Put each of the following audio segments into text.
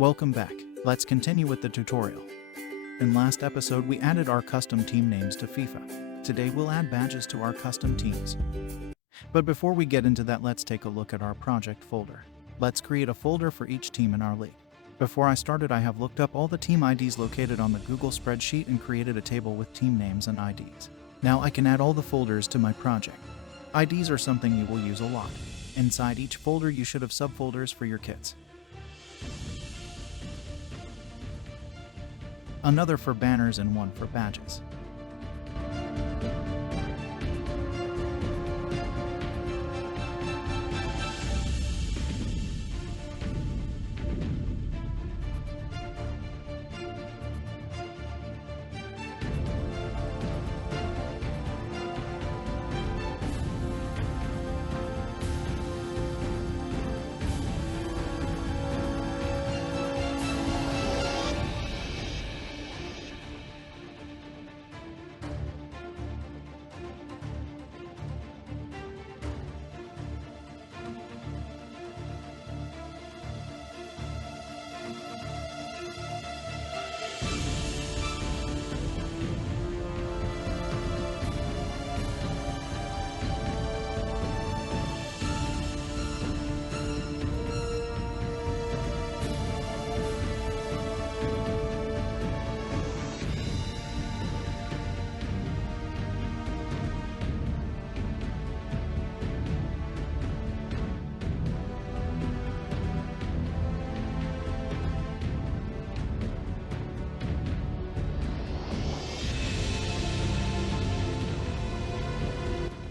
Welcome back. Let's continue with the tutorial. In last episode we added our custom team names to FIFA. Today we'll add badges to our custom teams. But before we get into that, let's take a look at our project folder. Let's create a folder for each team in our league. Before I started, I have looked up all the team IDs located on the Google spreadsheet and created a table with team names and IDs. Now I can add all the folders to my project. IDs are something you will use a lot. Inside each folder you should have subfolders for your kits. Another for banners and one for badges.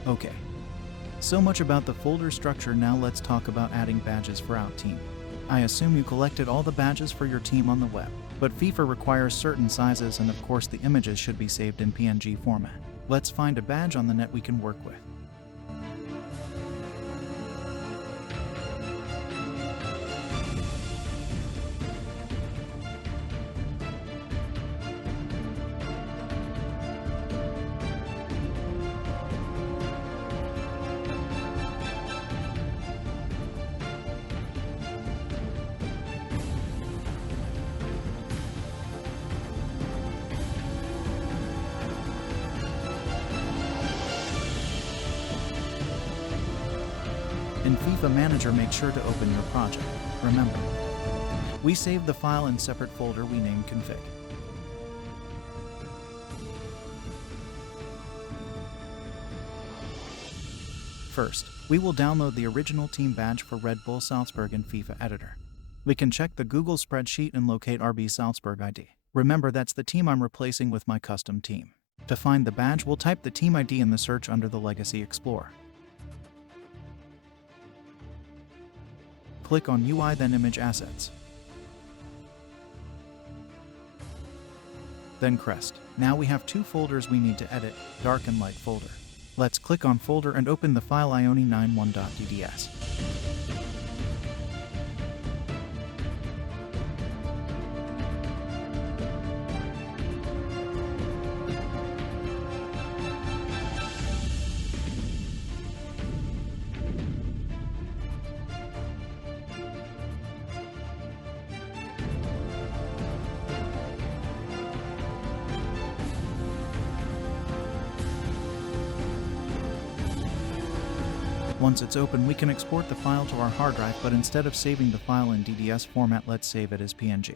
Okay, so much about the folder structure. Now let's talk about adding badges for our team. I assume you collected all the badges for your team on the web, but FIFA requires certain sizes and of course the images should be saved in PNG format. Let's find a badge on the net we can work with. In FIFA Manager, make sure to open your project. Remember, we saved the file in separate folder we named config. First, we will download the original team badge for Red Bull Salzburg in FIFA Editor. We can check the Google spreadsheet and locate RB Salzburg ID. Remember, that's the team I'm replacing with my custom team. To find the badge, we'll type the team ID in the search under the Legacy Explorer. Click on UI, then Image Assets. Then Crest. Now we have two folders we need to edit, dark and light folder. Let's click on folder and open the file ioni91.dds. Once it's open, we can export the file to our hard drive, but instead of saving the file in DDS format, let's save it as PNG.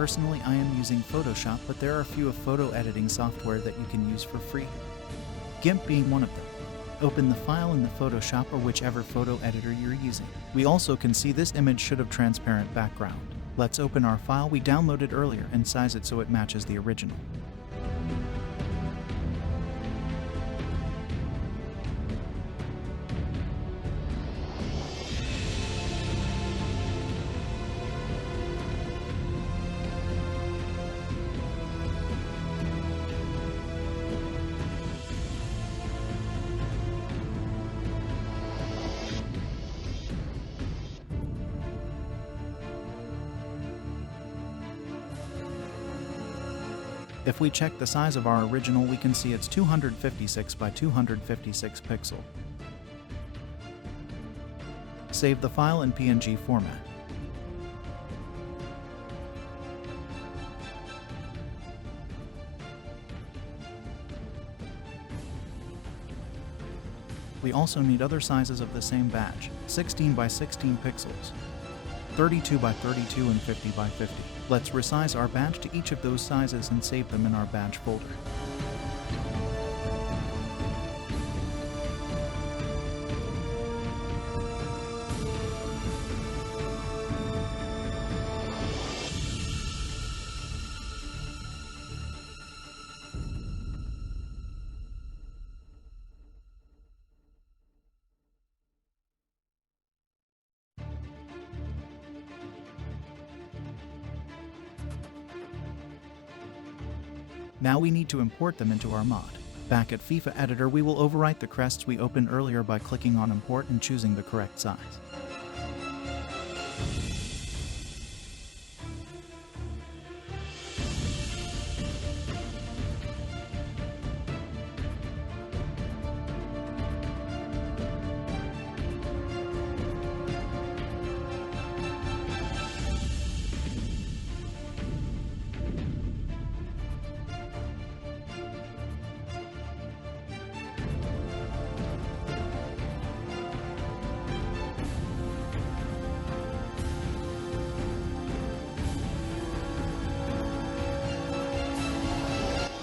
Personally, I am using Photoshop, but there are a few photo editing software that you can use for free, GIMP being one of them. Open the file in the Photoshop or whichever photo editor you're using. We also can see this image should have transparent background. Let's open our file we downloaded earlier and size it so it matches the original. If we check the size of our original, we can see it's 256 by 256 pixel. Save the file in PNG format. We also need other sizes of the same badge: 16 by 16 pixels, 32 by 32 and 50 by 50. Let's resize our badge to each of those sizes and save them in our badge folder. Now we need to import them into our mod. Back at FIFA Editor, we will overwrite the crests we opened earlier by clicking on Import and choosing the correct size.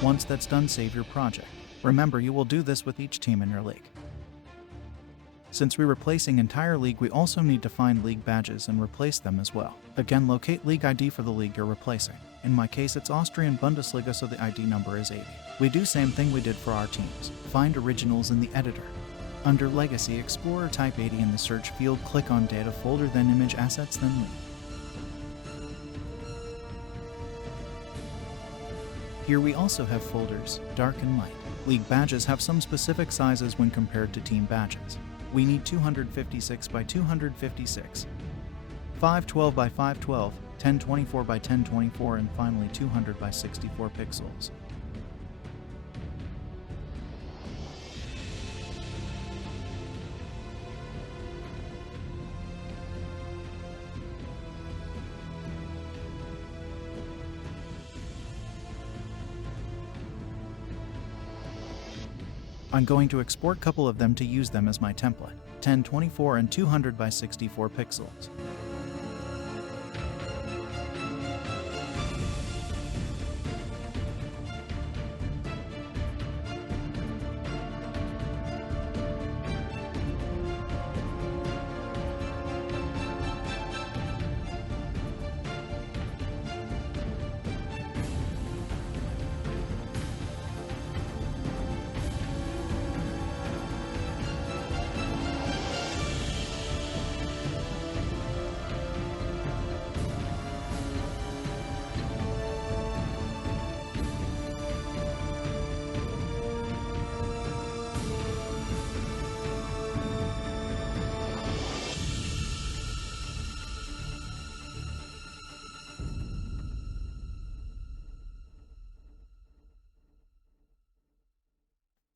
Once that's done, save your project. Remember, you will do this with each team in your league. Since we're replacing entire league, we also need to find league badges and replace them as well. Again, locate league ID for the league you're replacing. In my case, it's Austrian Bundesliga, so the ID number is 80. We do same thing we did for our teams. Find originals in the editor. Under Legacy, Explorer, type 80 in the search field, click on Data folder, then Image Assets, then League. Here we also have folders, dark and light. League badges have some specific sizes when compared to team badges. We need 256 by 256, 512 by 512, 1024 by 1024, and finally 200 by 64 pixels. I'm going to export a couple of them to use them as my template: 1024 and 200 by 64 pixels.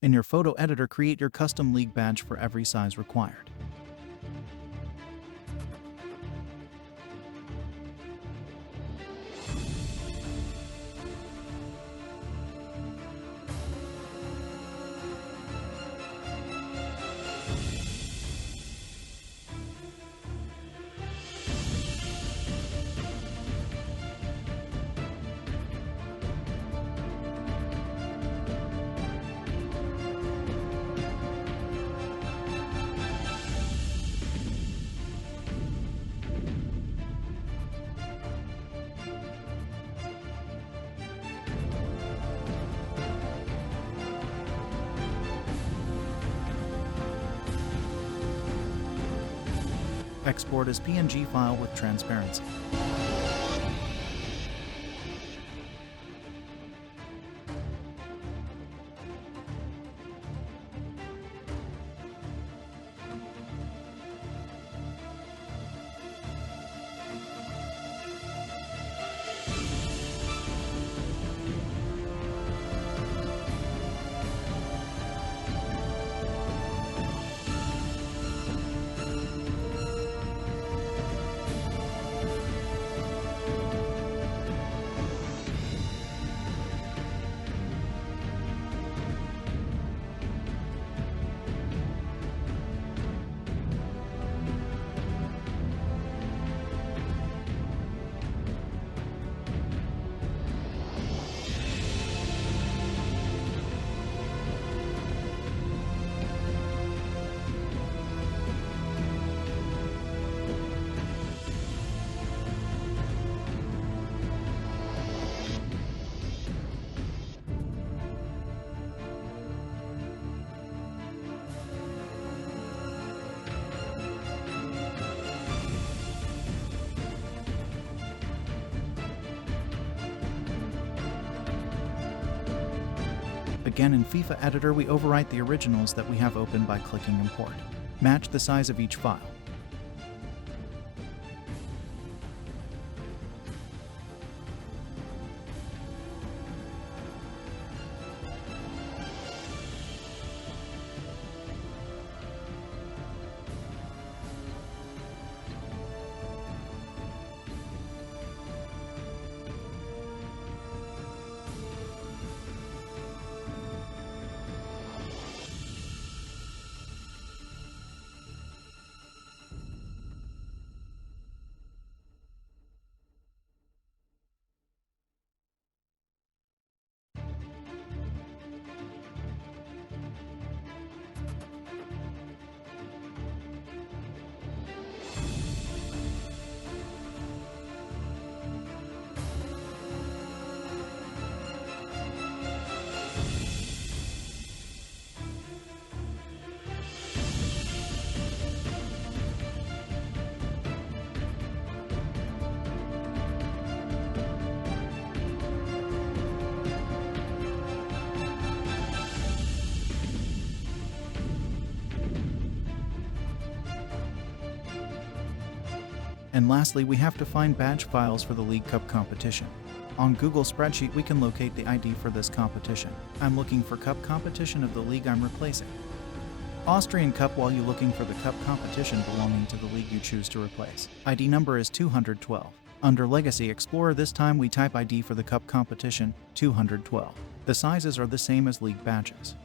In your photo editor, create your custom league badge for every size required. Export as PNG file with transparency. Again, in FIFA Editor, we overwrite the originals that we have open by clicking Import. Match the size of each file. And lastly, we have to find badge files for the League Cup competition. On Google Spreadsheet, we can locate the ID for this competition. I'm looking for Cup competition of the league I'm replacing. Austrian Cup, while you're looking for the Cup competition belonging to the league you choose to replace. ID number is 212. Under Legacy Explorer, this time we type ID for the Cup competition, 212. The sizes are the same as league badges.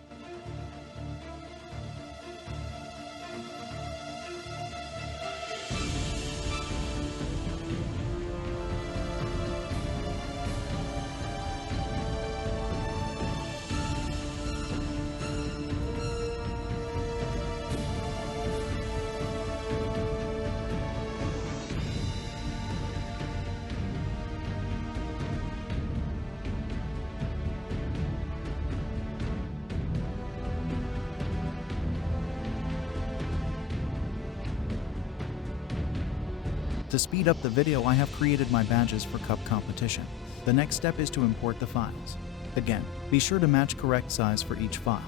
To speed up the video, I have created my badges for Cup competition. The next step is to import the files. Again, be sure to match correct size for each file.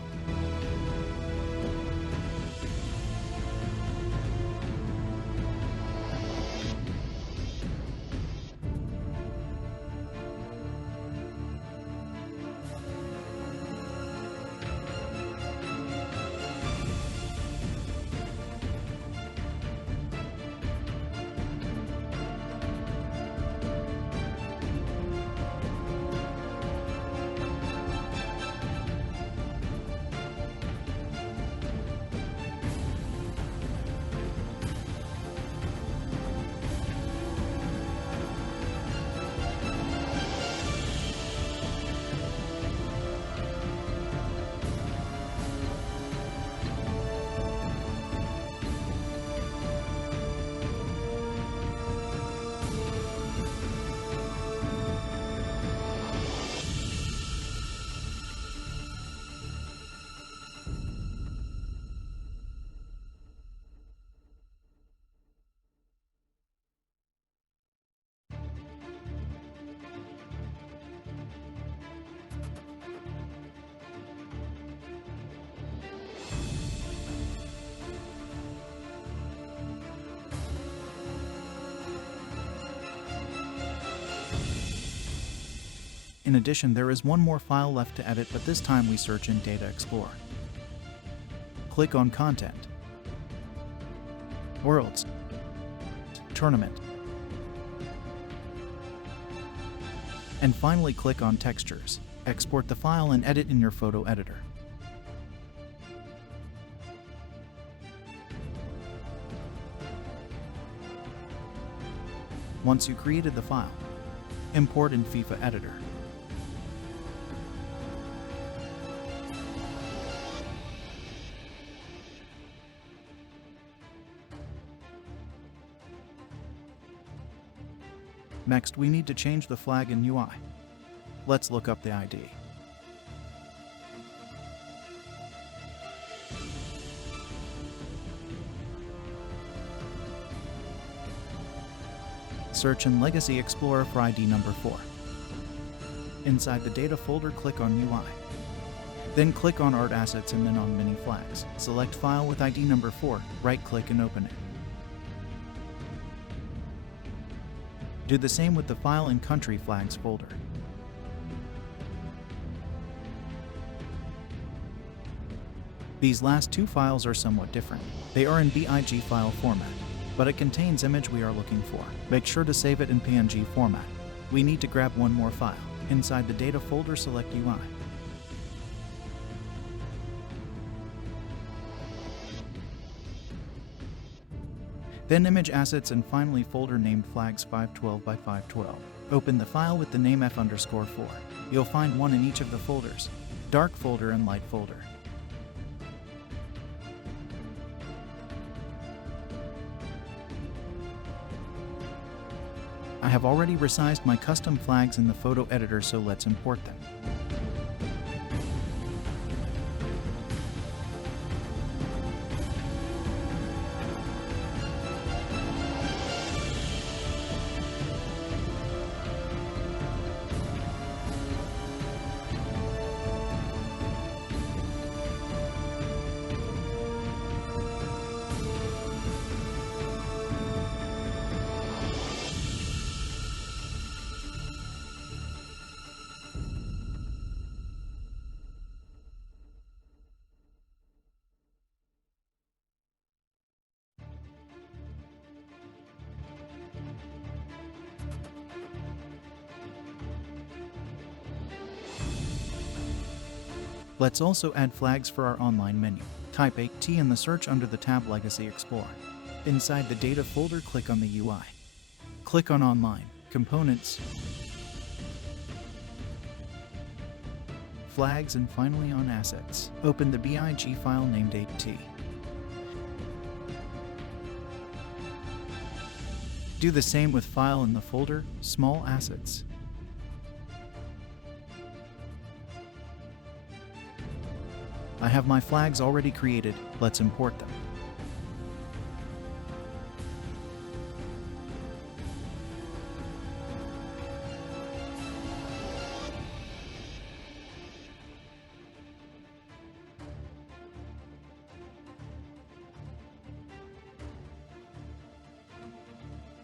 In addition, there is one more file left to edit, but this time we search in Data Explorer. Click on Content, Worlds, Tournament, and finally click on Textures. Export the file and edit in your photo editor. Once you created the file, import in FIFA Editor. Next, we need to change the flag in UI. Let's look up the ID. Search in Legacy Explorer for ID number 4. Inside the Data folder, click on UI. Then click on Art Assets and then on Mini Flags. Select File with ID number 4, right-click and open it. Do the same with the File and Country Flags folder. These last two files are somewhat different. They are in BIG file format, but it contains image we are looking for. Make sure to save it in PNG format. We need to grab one more file. Inside the data folder, select UI. Then image assets and finally folder named flags 512 by 512. Open the file with the name f_4. You'll find one in each of the folders, dark folder and light folder. I have already resized my custom flags in the photo editor, so let's import them. Let's also add flags for our online menu. Type AT in the search under the tab Legacy Explorer. Inside the data folder, click on the UI. Click on Online, Components, Flags, and finally on Assets. Open the BIG file named AT. Do the same with file in the folder, Small Assets. I have my flags already created. Let's import them.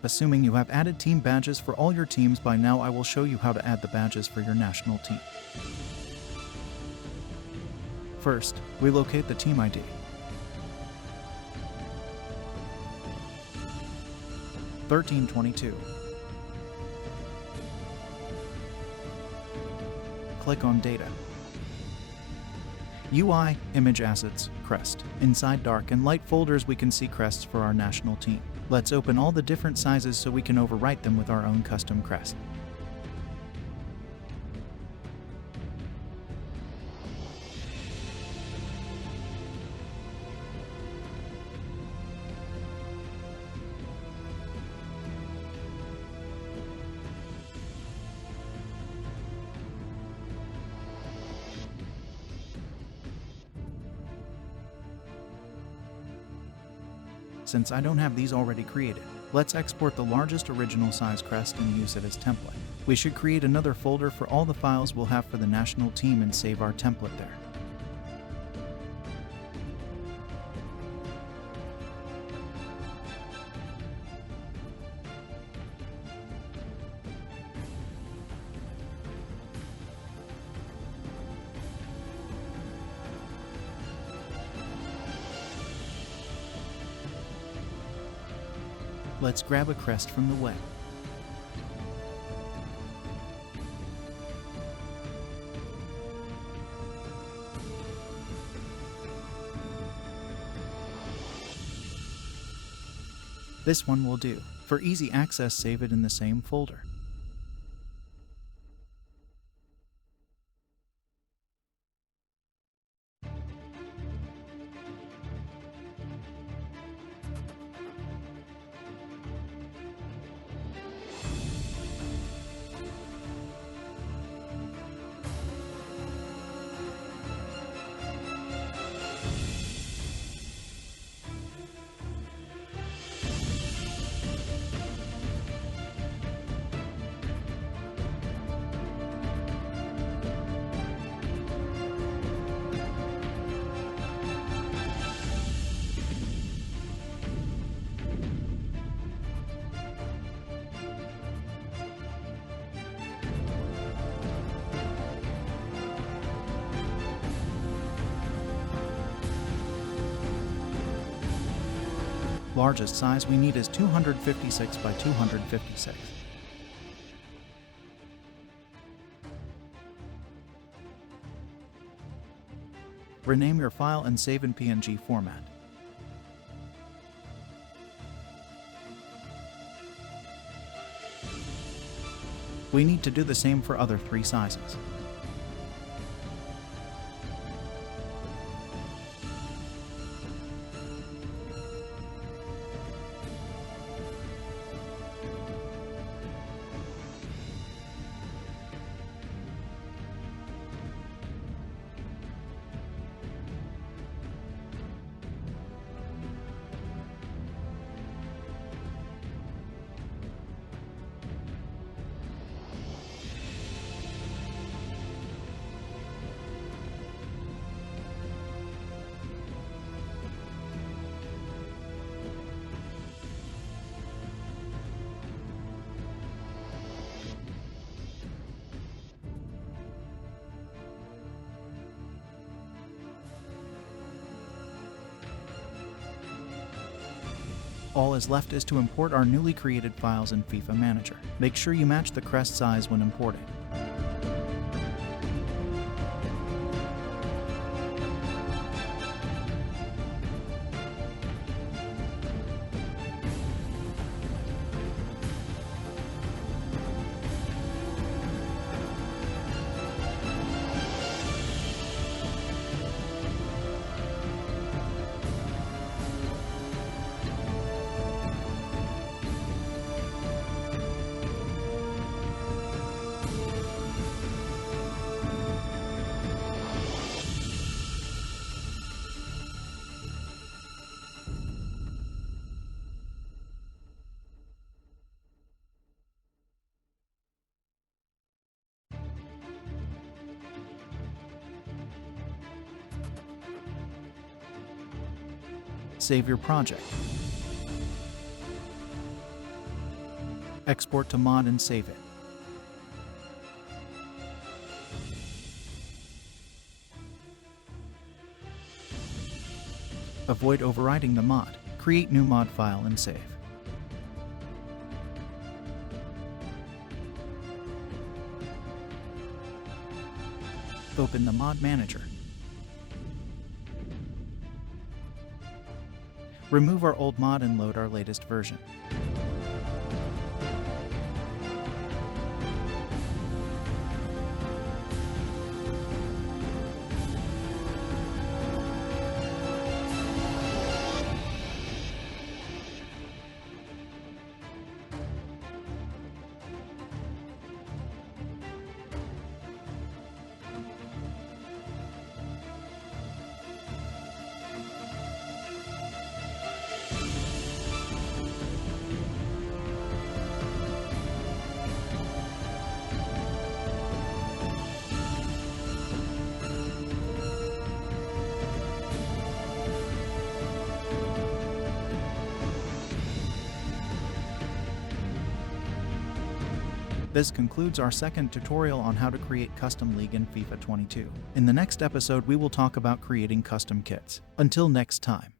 Assuming you have added team badges for all your teams by now, I will show you how to add the badges for your national team. First, we locate the team ID. (1322). Click on Data. UI, Image Assets, Crest. Inside dark and light folders we can see crests for our national team. Let's open all the different sizes so we can overwrite them with our own custom crest. Since I don't have these already created, let's export the largest original size crest and use it as template. We should create another folder for all the files we'll have for the national team and save our template there. Let's grab a crest from the web. This one will do. For easy access, save it in the same folder. Largest size we need is 256 by 256. Rename your file and save in PNG format. We need to do the same for other 3 sizes. All is left is to import our newly created files in FIFA Manager. Make sure you match the crest size when importing. Save your project. Export to mod and save it. Avoid overwriting the mod. Create new mod file and save. Open the mod manager. Remove our old mod and load our latest version. This concludes our second tutorial on how to create custom league in FIFA 22. In the next episode, we will talk about creating custom kits. Until next time.